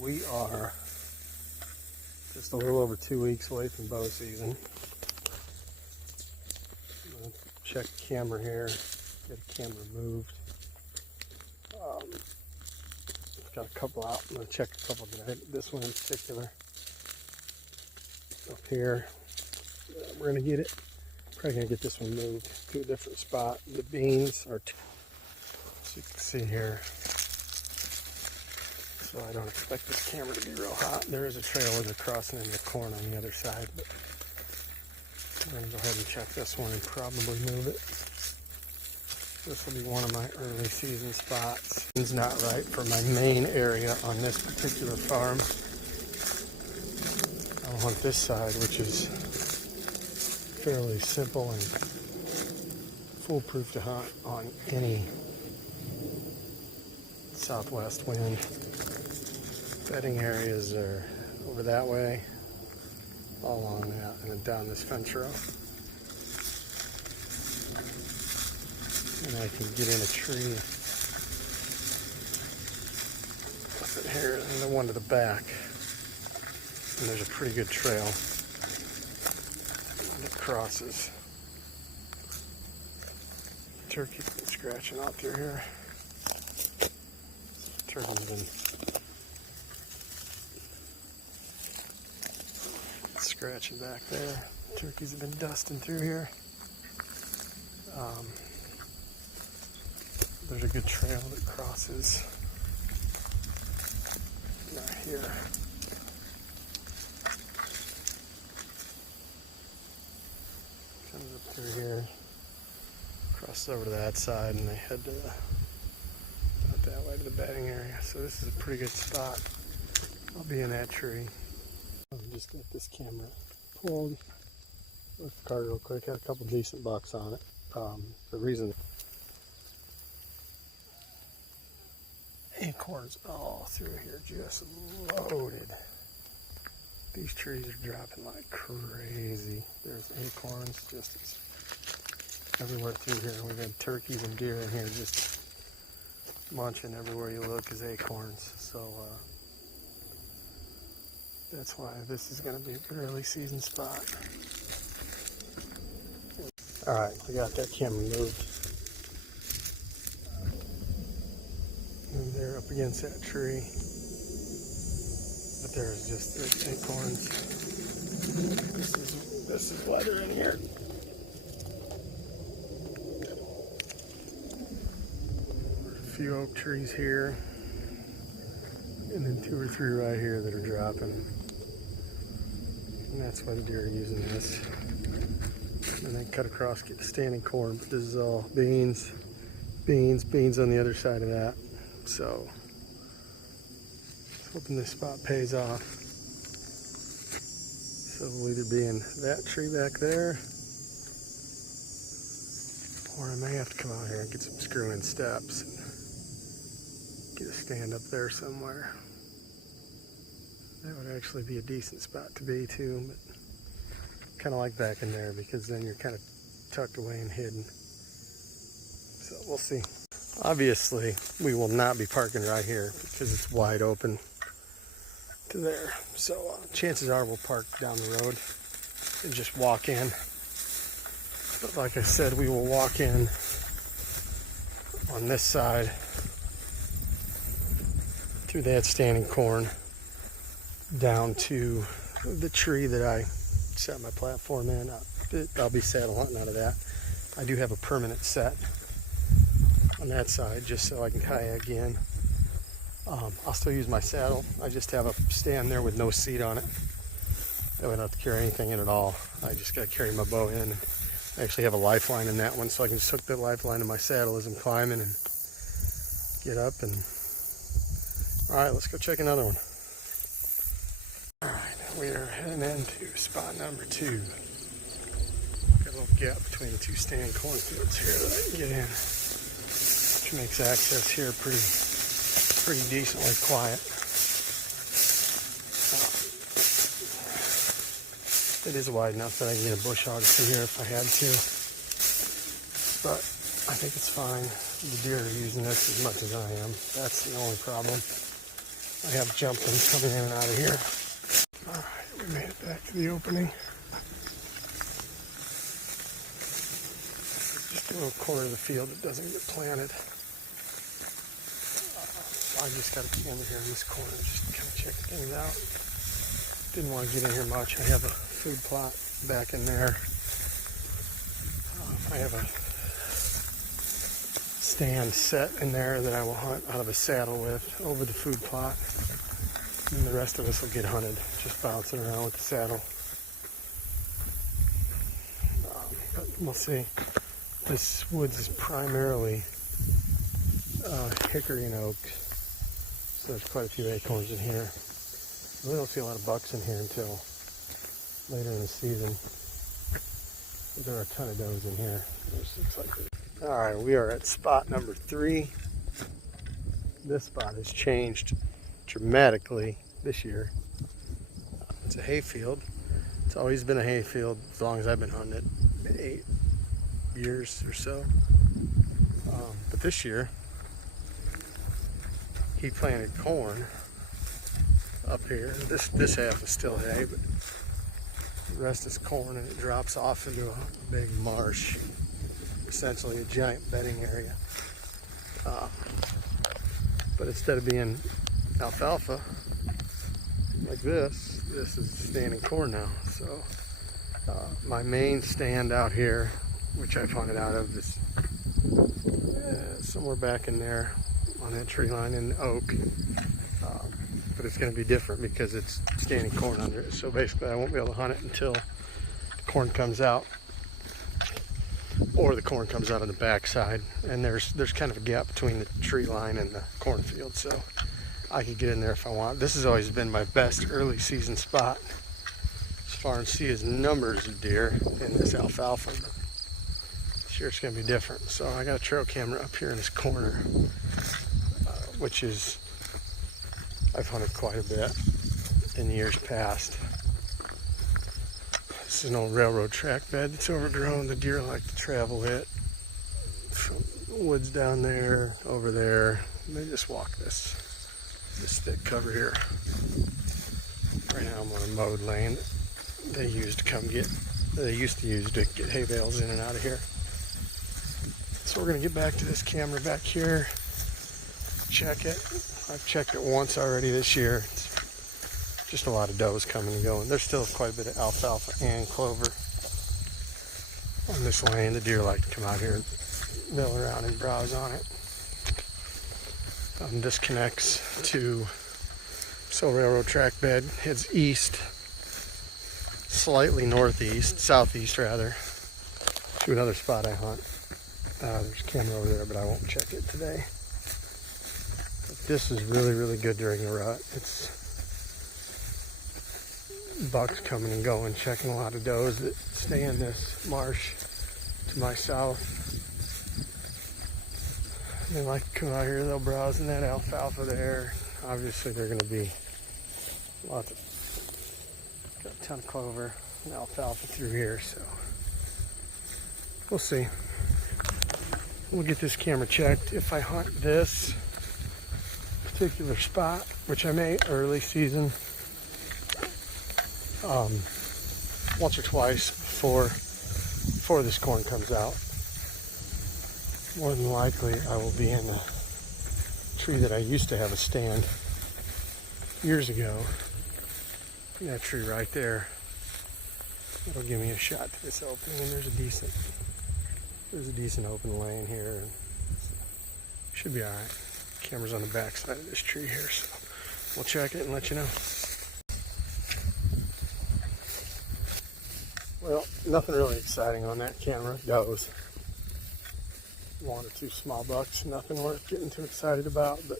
We are just a little over 2 weeks away from bow season. I'm gonna check the camera here, get the camera moved. Got a couple out. I'm gonna check a couple today. This one in particular up here. We're gonna get it. Probably gonna get this one moved to a different spot. The beans are, as you can see here. So I don't expect this camera to be real hot. There is a trail where they're crossing into the corn on the other side, but I'm gonna go ahead and check this one and probably move it. This will be one of my early season spots. It's not right for my main area on this particular farm. I want this side, which is fairly simple and foolproof to hunt on any southwest wind. Bedding areas are over that way, all along that, and then down this fence row. And I can get in a tree up in here and the one to the back. And there's a pretty good trail that crosses. Turkey's been scratching out through here. Turkey's been scratching back there. Turkeys have been dusting through here. There's a good trail that crosses right here. Comes up through here, crosses over to that side, and they head to out that way to the bedding area. So this is a pretty good spot. I'll be in that tree. I'll just get this camera pulled. Look the card real quick. Had a couple decent bucks on it. The reason acorns all through here, just loaded. These trees are dropping like crazy. There's acorns just everywhere through here. We've had turkeys and deer in here just munching everywhere you look is acorns. So that's why this is going to be an early season spot. Alright, we got that camera moved. And they're up against that tree. But there's just acorns. This is why they're in here. There's a few oak trees here. And then 2 or 3 right here that are dropping. And that's why the deer are using this. And then cut across, get the standing corn. But this is all beans, beans on the other side of that. So, hoping this spot pays off. So we'll either be in that tree back there, or I may have to come out here and get some screw-in steps and get a stand up there somewhere. That would actually be a decent spot to be too, but kind of like back in there because then you're kind of tucked away and hidden. So we'll see. Obviously, we will not be parking right here because it's wide open to there. So chances are we'll park down the road and just walk in. But like I said, we will walk in on this side through that standing corn down to the tree that I set my platform in. I'll be saddle hunting out of that. I do have a permanent set on that side just so I can kayak in. I'll still use my saddle. I just have a stand there with no seat on it. I don't have to carry anything in at all. I just got to carry my bow in. I actually have a lifeline in that one, so I can just hook that lifeline to my saddle as I'm climbing and get up. And all right, let's go check another one. All right, we are heading into spot number 2. Got a little gap between the 2 standing cornfields here that I can get in, which makes access here pretty decently quiet. It is wide enough that I can get a bush hog through here if I had to, but I think it's fine. The deer are using this as much as I am. That's the only problem. I have jumpers coming in and out of here. All right, we made it back to the opening. Just a little corner of the field that doesn't get planted. I just got a camera here in this corner, just kind of check things out. Didn't want to get in here much. I have a food plot back in there. I have a stand set in there that I will hunt out of a saddle with over the food plot. And the rest of us will get hunted, just bouncing around with the saddle. But we'll see. This woods is primarily hickory and oak. So there's quite a few acorns in here. We don't see a lot of bucks in here until later in the season. But there are a ton of does in here. All right, we are at spot number 3. This spot has changed dramatically this year. It's a hayfield. It's always been a hayfield as long as I've been hunting it, 8 years or so. But this year, he planted corn up here. This half is still hay, but the rest is corn, and it drops off into a big marsh, essentially a giant bedding area. But instead of being alfalfa like this is standing corn now. So my main stand out here, which I've hunted out of, is somewhere back in there on that tree line in the oak. But it's going to be different because it's standing corn under it. So basically I won't be able to hunt it until the corn comes out, or the corn comes out on the backside. And there's kind of a gap between the tree line and the cornfield, so I could get in there if I want. This has always been my best early season spot as far as see as numbers of deer in this alfalfa. But this year it's going to be different. So I got a trail camera up here in this corner, which is, I've hunted quite a bit in years past. This is an old railroad track bed that's overgrown. The deer like to travel it from the woods down there, over there. They just walk this thick cover here. Right now I'm on a mowed lane that they used to use to get hay bales in and out of here. So we're gonna get back to this camera back here, check it. I've checked it once already this year. It's just a lot of does coming and going. There's still quite a bit of alfalfa and clover on this lane. The deer like to come out here and mill around and browse on it. This connects to railroad track bed, heads east, slightly northeast, southeast rather, to another spot I hunt. There's a camera over there, but I won't check it today. This is really, really good during the rut. It's bucks coming and going, checking a lot of does that stay in this marsh to my south. They like to come out here, they'll browse in that alfalfa there. Obviously they're going to be got a ton of clover and alfalfa through here, so we'll see. We'll get this camera checked. If I hunt this particular spot, which I may early season, once or twice before this corn comes out, more than likely I will be in a tree that I used to have a stand years ago. That tree right there, that'll give me a shot to this opening, and there's a decent open lane here, and should be all right. Camera's on the back side of this tree here, so we'll check it and let you know. Well, nothing really exciting on that camera. Goes 1 or 2 small bucks, nothing worth getting too excited about, but